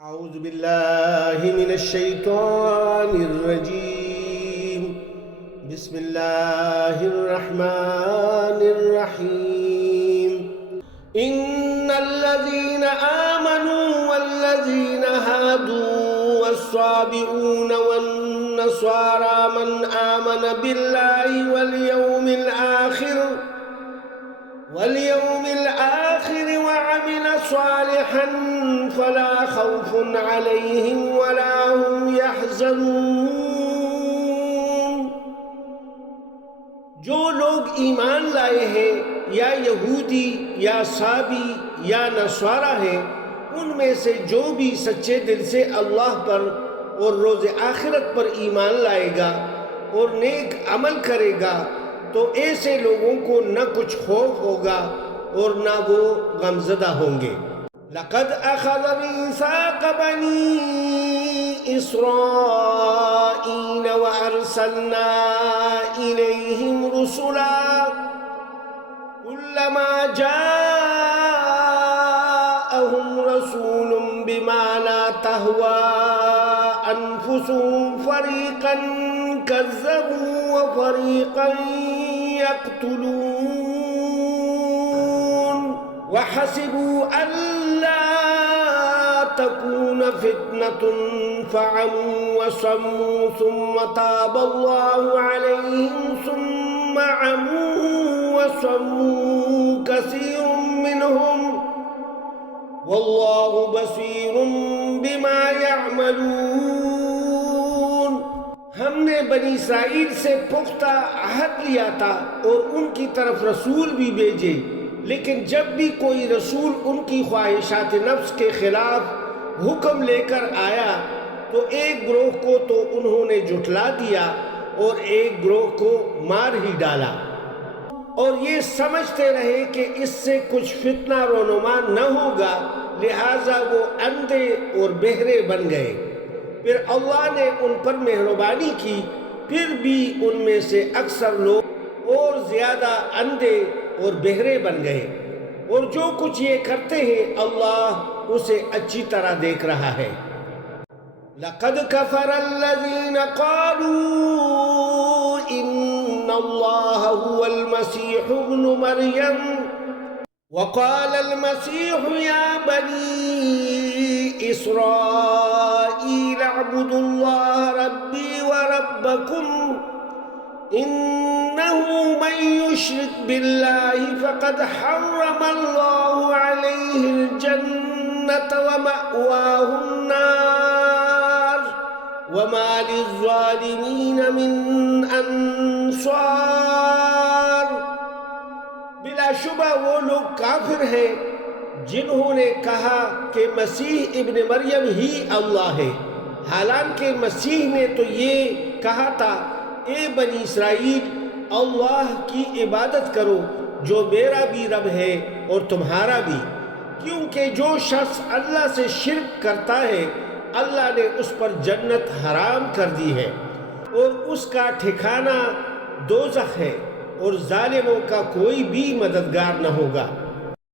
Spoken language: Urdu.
أعوذ بالله من الشيطان الرجيم. بسم الله الرحمن الرحيم. إن الذين آمنوا والذين هادوا والصابئون والنصارى من آمن بالله واليوم الآخر وعمل صالحا فلا خوف عليهم ولا هم يحزنون. جو لوگ ایمان لائے ہیں یا یہودی یا صابی یا نصارہ ہیں، ان میں سے جو بھی سچے دل سے اللہ پر اور روز آخرت پر ایمان لائے گا اور نیک عمل کرے گا تو ایسے لوگوں کو نہ کچھ خوف ہوگا اور نہ وہ غمزدہ ہوں گے. لقد اخذ ميثاق بني اسرائيل وارسلنا اليهم رسلا كلما جاءهم رسول بما لا تهوى انفسهم فريقا كذبوا وفريقا يقتلون وحسبوا ألا تكون فتنة فعموا وصموا ثم تاب الله عليهم ثم عموا وصموا كثير منهم والله بصير بما يعملون. ہم نے بنی اسرائیل سے پختہ عہد لیا تھا اور ان کی طرف رسول بھی بھیجے، لیکن جب بھی کوئی رسول ان کی خواہشات نفس کے خلاف حکم لے کر آیا تو ایک گروہ کو تو انہوں نے جھٹلا دیا اور ایک گروہ کو مار ہی ڈالا، اور یہ سمجھتے رہے کہ اس سے کچھ فتنہ رونما نہ ہوگا، لہٰذا وہ اندھے اور بہرے بن گئے. پھر اللہ نے ان پر مہربانی کی، پھر بھی ان میں سے اکثر لوگ اور زیادہ اندھے اور بہرے بن گئے، اور جو کچھ یہ کرتے ہیں اللہ اسے اچھی طرح دیکھ رہا ہے. لقد كفر الذين قالوا إن الله هو المسيح ابن مريم وقال المسيح يا بني إسرائيل اعبدوا الله ربي وربكم إنه من يشرك بالله فقد حرم الله عليه الجنة ومأواه النار وما للظالمين من أنصار. بلا شبہ وہ لوگ کافر ہیں جنہوں نے کہا کہ مسیح ابن مریم ہی اللہ ہے، حالانکہ مسیح نے تو یہ کہا تھا اے بنی اسرائیل اللہ کی عبادت کرو جو میرا بھی رب ہے اور تمہارا بھی، کیونکہ جو شخص اللہ سے شرک کرتا ہے اللہ نے اس پر جنت حرام کر دی ہے اور اس کا ٹھکانہ دوزخ ہے اور ظالموں کا کوئی بھی مددگار نہ ہوگا.